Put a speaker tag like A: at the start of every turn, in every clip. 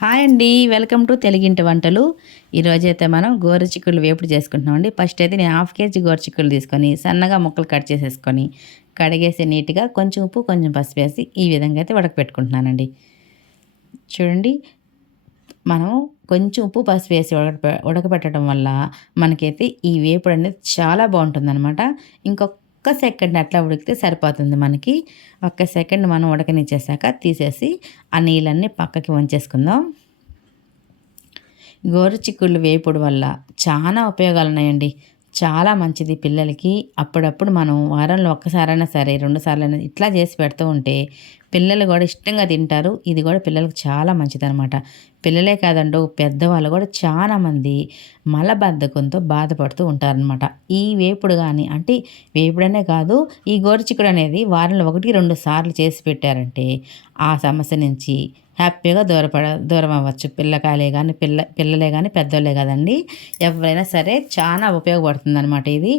A: Hi అండి welcome to తెలుగింటి వంటలు. ఈరోజైతే మనం గోరుచిక్కుళ్ళు వేపుడు చేసుకుంటున్నామండి. ఫస్ట్ అయితే నేను హాఫ్ కేజీ గోరుచిక్కుళ్ళు తీసుకొని సన్నగా ముక్కలు కట్ చేసేసుకొని కడిగేసి నీట్గా కొంచెం ఉప్పు కొంచెం పసుపు వేసి ఈ విధంగా అయితే ఉడకపెట్టుకుంటున్నానండి. చూడండి మనం కొంచెం ఉప్పు పసుపు వేసి ఉడక ఉడకపెట్టడం వల్ల మనకైతే ఈ వేపుడు అనేది చాలా బాగుంటుందన్నమాట. ఇంకొక ఒక్క సెకండ్ అట్లా ఉడికితే సరిపోతుంది మనకి. ఒక్క సెకండ్ మనం ఉడకనిచ్చేసాక తీసేసి ఆ నీళ్ళన్నీ పక్కకి వంచేసుకుందాం. గోరు చిక్కుళ్ళు వేపుడు వల్ల చాలా ఉపయోగాలు ఉన్నాయండి చాలా మంచిది పిల్లలకి. అప్పుడప్పుడు మనం వారంలో ఒక్కసారైనా సరే రెండు సార్లైనా ఇట్లా చేసి పెడుతూ ఉంటే పిల్లలు కూడా ఇష్టంగా తింటారు. ఇది కూడా పిల్లలకు చాలా మంచిదనమాట పిల్లలే కాదండో పెద్దవాళ్ళు కూడా చాలామంది మలబద్ధకంతో బాధపడుతూ ఉంటారనమాట ఈ వేపుడు కానీ అంటే వేపుడనే కాదు ఈ గోరుచిక్కుడు అనేది వారంలో ఒకటి రెండు సార్లు చేసి పెట్టారంటే ఆ సమస్య నుంచి హ్యాపీగా దూరపడ దూరం అవ్వచ్చు. పిల్లకాయలే కానీ పిల్ల పిల్లలే కానీ పెద్దోళ్ళే కదండి. ఎవరైనా సరే చాలా ఉపయోగపడుతుంది అనమాట ఇది.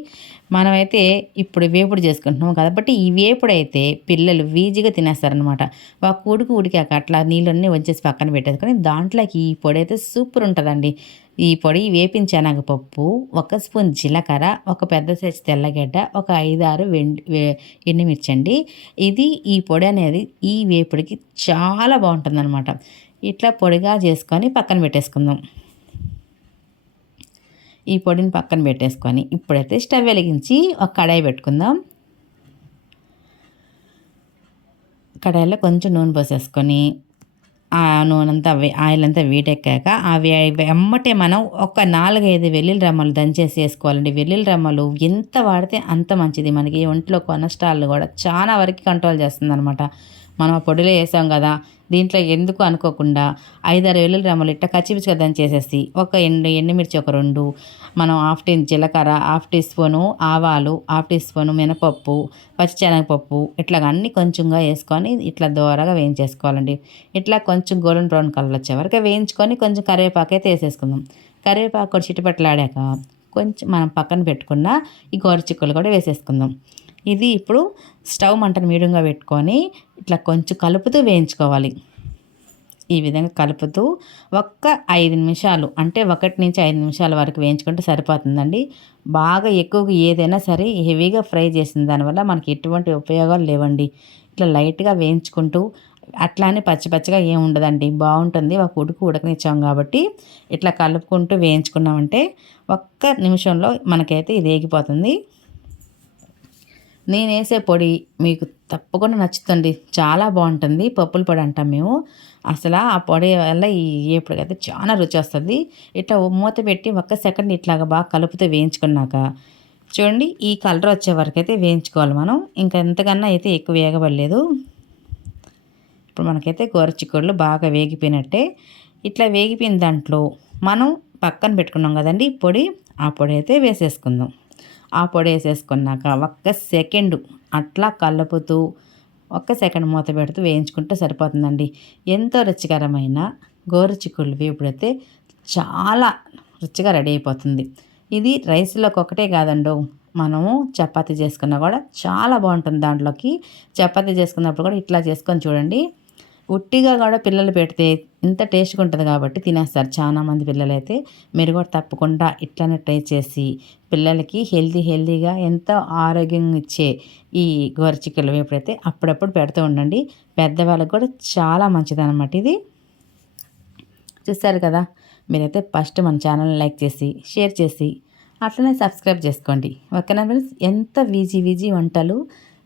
A: మనమైతే ఇప్పుడు వేపుడు చేసుకుంటున్నాం కాబట్టి ఈ వేపుడు అయితే పిల్లలు వీజీగా తినేస్తారనమాట ఒక ఉడికి ఉడికాక అట్లా నీళ్ళన్నీ వచ్చేసి పక్కన పెట్టేసుకొని దాంట్లోకి ఈ పొడి అయితే సూపర్ ఉంటుందండి. ఈ పొడి వేపించనగపప్పు ఒక స్పూన్ జీలకర్ర ఒక పెద్ద సైజు తెల్లగడ్డ ఒక ఐదారు వెండి ఎండిమిర్చండి. ఇది ఈ పొడి అనేది ఈ వేపుడికి చాలా బాగుంటుందన్నమాట. ఇట్లా పొడిగా చేసుకొని పక్కన పెట్టేసుకుందాం. ఈ పొడిని పక్కన పెట్టేసుకొని ఇప్పుడైతే స్టవ్ వెలిగించి ఒక కడాయి పెట్టుకుందాం. కడాయిలో కొంచెం నూనె పోసేసుకొని ఆ నూనె అంతా ఆయిల్ అంతా వేటెక్కాక అవి వెమ్మటే మనం ఒక నాలుగైదు వెల్లుల్లి రమ్మలు దంచేసి వేసుకోవాలండి. వెల్లుల్లి రమ్మలు ఎంత వాడితే అంత మంచిది. మనకి ఒంట్లో కొనస్ట్రాల్ కూడా చాలా వరకు కంట్రోల్ చేస్తుంది అనమాట మనం ఆ పొడిలో వేసాం కదా దీంట్లో ఎందుకు అనుకోకుండా ఐదారు వెల్లుల్లి రమ్మలు ఇట్ట కచ్చిపిచ్చిగా చేసేసి ఒక ఎండు ఎండుమిర్చి ఒక రెండు మనం హాఫ్ టీ జీలకర్ర హాఫ్ టీ స్పూను ఆవాలు హాఫ్ టీ స్పూను మినపప్పు పచ్చిశనగపప్పు ఇట్లా అన్నీ కొంచెంగా వేసుకొని ఇట్లా దోరగా వేయించేసుకోవాలండి. ఇట్లా కొంచెం గోల్డెన్ బ్రౌన్ కలర్ వచ్చే వరకు వేయించుకొని కొంచెం కరివేపాకు అయితే వేసేసుకుందాం. కరివేపాకు కూడా చిట్టుపట్లాడాక కొంచెం మనం పక్కన పెట్టుకున్న ఈ గోరచిక్కులు కూడా వేసేసుకుందాం. ఇది ఇప్పుడు స్టవ్ మంటను మీడియంగా పెట్టుకొని ఇట్లా కొంచెం కలుపుతూ వేయించుకోవాలి. ఈ విధంగా కలుపుతూ ఒక్క ఐదు నిమిషాలు అంటే ఒకటి నుంచి ఐదు నిమిషాల వరకు వేయించుకుంటే సరిపోతుందండి. బాగా ఎక్కువగా ఏదైనా సరే హెవీగా ఫ్రై చేసిన దానివల్ల మనకి ఎటువంటి ఉపయోగాలు లేవండి. ఇట్లా లైట్గా వేయించుకుంటూ అట్లానే పచ్చి పచ్చిగా ఏం ఉండదండి. బాగుంటుంది. ఒక ఉడుకు ఉడకనిచ్చాం కాబట్టి ఇట్లా కలుపుకుంటూ వేయించుకున్నామంటే ఒక్క నిమిషంలో మనకైతే ఇది ఏగిపోతుంది. నేను వేసే పొడి మీకు తప్పకుండా నచ్చుతుంది. చాలా బాగుంటుంది. పప్పుల పొడి అంటాం మేము. అసలు ఆ పొడి వల్ల ఈ ఏపుడుకైతే చాలా రుచి వస్తుంది ఇట్లా మూత పెట్టి ఒక్క సెకండ్ ఇట్లాగా బాగా కలుపుతూ వేయించుకున్నాక చూడండి ఈ కలర్ వచ్చే వరకు అయితే వేయించుకోవాలి మనం. ఇంకా ఎంతకన్నా అయితే ఎక్కువ వేగబడలేదు. ఇప్పుడు మనకైతే చిక్కుడులు బాగా వేగిపోయినట్టే. ఇట్లా వేగిపోయిన దాంట్లో మనం పక్కన పెట్టుకున్నాం కదండి పొడి. ఆ పొడి అయితే వేసేసుకుందాం. ఆ పొడి వేసేసుకున్నాక ఒక్క సెకండ్ అట్లా కలుపుతూ ఒక్క సెకండ్ మూత పెడుతూ వేయించుకుంటే సరిపోతుందండి. ఎంతో రుచికరమైన గోరు చిక్కుళ్ళు వేపుడైతే చాలా రుచిగా రెడీ అయిపోతుంది. ఇది రైస్లోకి ఒకటే కాదండో మనము చపాతీ చేసుకున్నా కూడా చాలా బాగుంటుంది దాంట్లోకి. చపాతీ చేసుకున్నప్పుడు కూడా ఇట్లా చేసుకొని చూడండి. ఉట్టిగా కూడా పిల్లలు పెడితే ఇంత టేస్ట్గా ఉంటుంది కాబట్టి తినేస్తారు. చాలామంది పిల్లలు అయితే మీరు కూడా తప్పకుండా ఇట్లానే ట్రై చేసి పిల్లలకి హెల్తీ హెల్తీగా ఎంతో ఆరోగ్యం ఇచ్చే ఈ గోరచిక్కలు ఎప్పుడైతే అప్పుడప్పుడు పెడుతూ ఉండండి. పెద్దవాళ్ళకి కూడా చాలా మంచిది అనమాట ఇది. చూస్తారు కదా? మీరైతే ఫస్ట్ మన ఛానల్ని లైక్ చేసి షేర్ చేసి అట్లనే సబ్స్క్రైబ్ చేసుకోండి. ఓకేనా ఫ్రెండ్స్? ఎంత వీజీ వీజీ వంటలు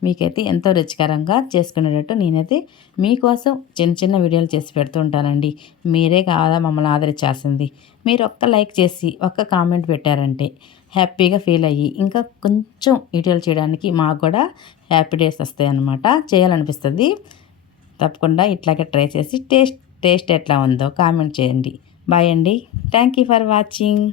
A: మీకైతే ఎంతో రుచికరంగా చేసుకునేటట్టు నేనైతే మీకోసం చిన్న చిన్న వీడియోలు చేసి పెడుతుంటానండి. మీరే కాదా మమ్మల్ని ఆదరించాల్సింది. మీరు ఒక్క లైక్ చేసి ఒక్క కామెంట్ పెట్టారంటే హ్యాపీగా ఫీల్ అయ్యి ఇంకా కొంచెం వీడియోలు చేయడానికి మాకు కూడా హ్యాపీ డేస్ వస్తాయి అన్నమాట చేయాలనిపిస్తుంది. తప్పకుండా ఇట్లాగే ట్రై చేసి టేస్ట్ టేస్ట్ ఎట్లా ఉందో కామెంట్ చేయండి. బాయ్ అండి. Thank you for watching.